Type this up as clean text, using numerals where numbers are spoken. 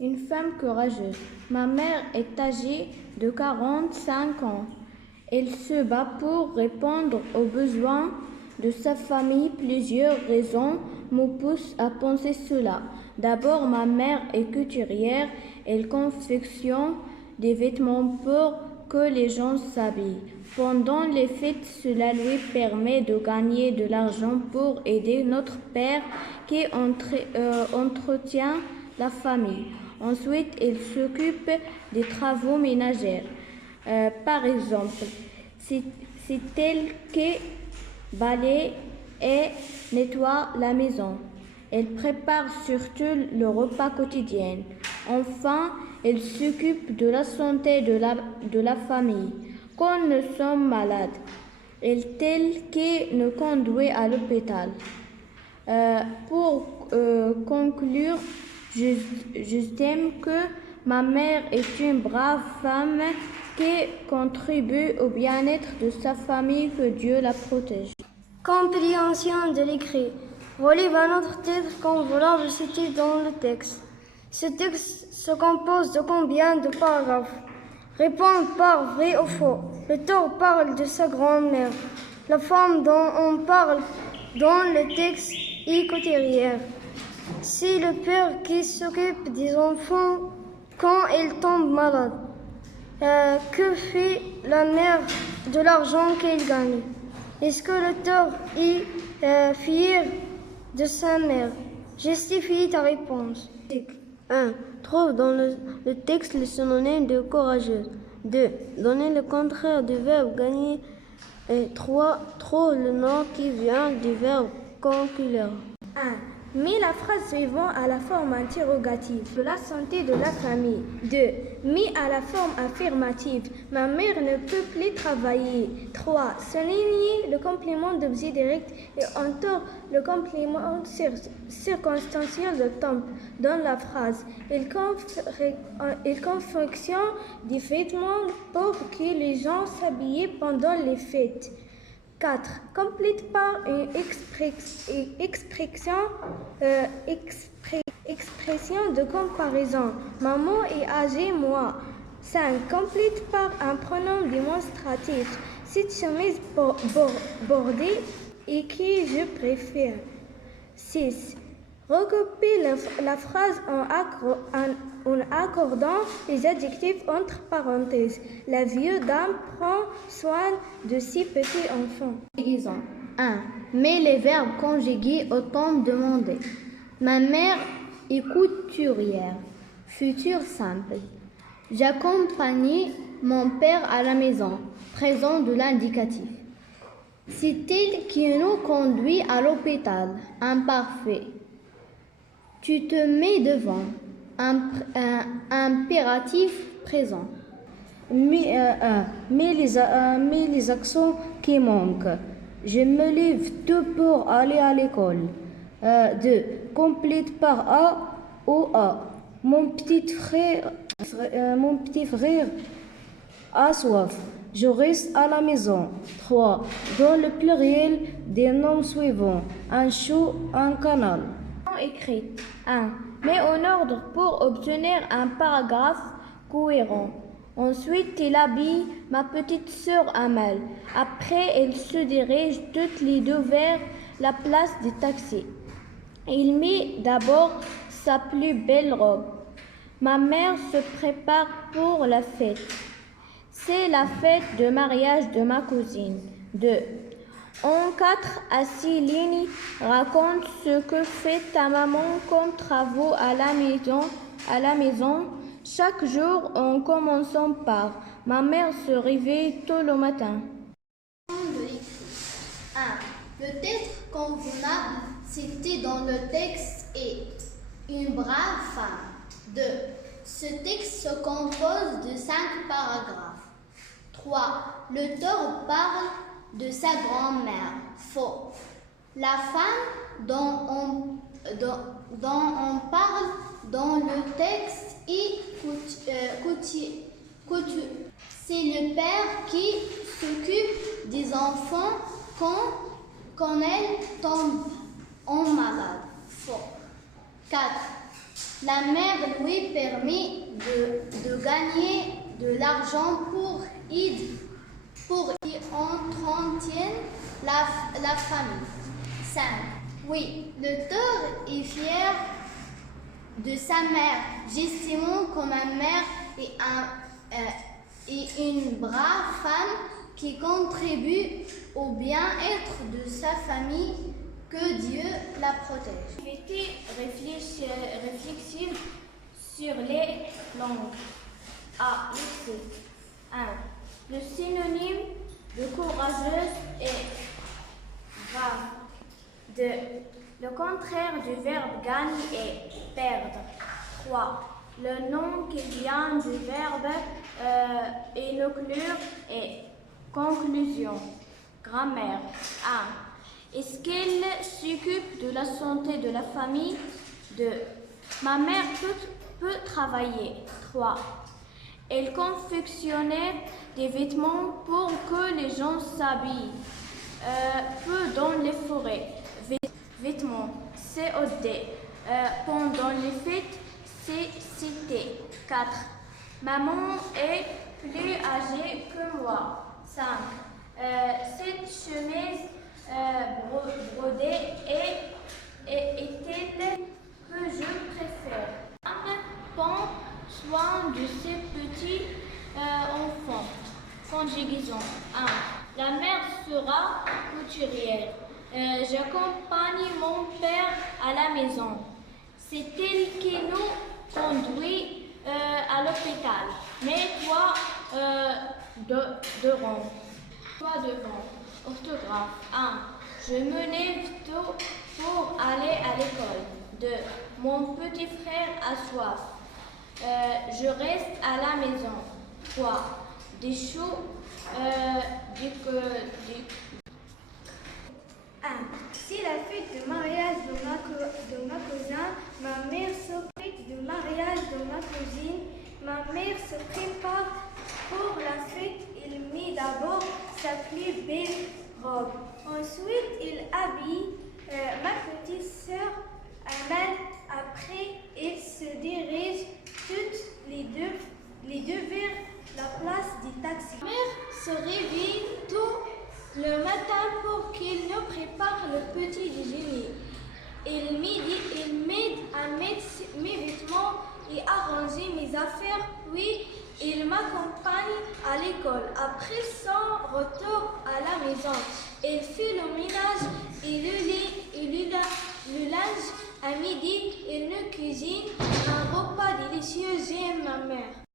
une femme courageuse. Ma mère est âgée de 45 ans. Elle se bat pour répondre aux besoins de sa famille. Plusieurs raisons me poussent à penser cela. D'abord, ma mère est couturière. Elle confectionne des vêtements pour que les gens s'habillent. Pendant les fêtes, cela lui permet de gagner de l'argent pour aider notre père qui entretient la famille. Ensuite, elle s'occupe des travaux ménagers. Par exemple, c'est elle qui balaye et nettoie la maison. Elle prépare surtout le repas quotidien. Enfin, elle s'occupe de la santé de la famille. Quand nous sommes malades, elle est elle qui nous conduit à l'hôpital. Pour conclure, j'estime que ma mère est une brave femme qui contribue au bien-être de sa famille, que Dieu la protège. Compréhension de l'écrit. Relève un autre titre convenable cité dans le texte. Ce texte se compose de combien de paragraphes? Répondre par vrai ou faux. Le taureau parle de sa grand-mère. La femme dont on parle dans le texte est couturière. C'est le père qui s'occupe des enfants quand ils tombent malades. Que fait la mère de l'argent qu'elle gagne? Est-ce que l'auteur est fier de sa mère? Justifie ta réponse. 1. Trouve dans le texte le synonyme de courageuse. 2. Donner le contraire du verbe gagner. Et 3. Trouve le nom qui vient du verbe conciliar. 1. Mets la phrase suivante à la forme interrogative. De la santé de la famille. 2. Mets à la forme affirmative. Ma mère ne peut plus travailler. 3. Souligne le complément d'objet direct et entoure le complément circonstanciel de temps dans la phrase. Il confectionne des vêtements pour que les gens s'habillent pendant les fêtes. 4. Complète par une expression de comparaison. Maman est âgée, moi. 5. Complète par un pronom démonstratif. Cette chemise bordée et qui je préfère. 6. Recopie la phrase en accordant les adjectifs entre parenthèses. La vieille dame prend soin de ses petits-enfants. Conjugaison. 1. Mets les verbes conjugués au temps demandé. Ma mère est couturière. Futur simple. J'accompagnais mon père à la maison. Présent de l'indicatif. C'est elle qui nous conduit à l'hôpital. Imparfait. Tu te mets devant. Impératif présent. Mets les accents qui manquent. Je me lève tôt pour aller à l'école. 2. Complète par A ou A. Mon petit frère a soif. Je reste à la maison. 3. Dans le pluriel des noms suivants. Un chou, un canal. Écrite. 1. Mets en ordre pour obtenir un paragraphe cohérent. Ensuite, il habille ma petite sœur Amal. Après, elle se dirige toutes les deux vers la place des taxis. Il met d'abord sa plus belle robe. Ma mère se prépare pour la fête. C'est la fête de mariage de ma cousine. 2. En 4 à 6 lignes, raconte ce que fait ta maman comme travaux à la maison. Chaque jour, en commençant par ma mère se réveille tôt le matin. 1. Le titre convenable cité dans le texte est Une brave femme. 2. Ce texte se compose de 5 paragraphes. 3. L'auteur parle de sa grand-mère. Faux. La femme dont on parle dans le texte est c'est le père qui s'occupe des enfants quand elle tombe en malade. Faux. 4. La mère lui permit de gagner de l'argent pour y entretenir la famille. 5. Oui, le Thor est fier de sa mère, j'estime que ma mère est une brave femme qui contribue au bien-être de sa famille, que Dieu la protège. Activité réflexive sur les langues. A. Lycée. 1. Le synonyme de courageuse est grave. 2. Le contraire du verbe gagner est perdre. 3. Le nom qui vient du verbe énoclure est conclusion. Grammaire. 1. Est-ce qu'elle s'occupe de la santé de la famille? 2. Ma mère peut travailler. 3. Elle confectionnait des vêtements pour que les gens s'habillent peu dans les forêts. Vêtements, COD. Pendant les fêtes, c'est cité. 4. Maman est plus âgée que moi. 5. Cette chemise brodée est-elle que je préfère? Prends soin de ces petits enfants. Conjugaison. 1. La mère sera couturière. J'accompagne mon père à la maison. C'est elle qui nous conduit à l'hôpital. Mets-toi devant. Orthographe. 1. Je me lève tôt pour aller à l'école. 2. Mon petit frère a soif. Je reste à la maison. 3. Des choux. 1. C'est la fête de mariage de ma cousine. Ma mère s'occupe du mariage de ma cousine. Ma mère se prépare pour la fête. Il met d'abord sa plus belle robe. Ensuite, il habille ma petite sœur Amal. Après, ils se dirigent toutes les deux vers la place du taxi. Ma mère se réveille tôt le matin pour qu'il nous prépare le petit déjeuner. Il m'aide à mettre mes vêtements et arranger mes affaires, puis il m'accompagne à l'école. Après son retour à la maison, il fait le ménage et le linge. À midi, il nous cuisine un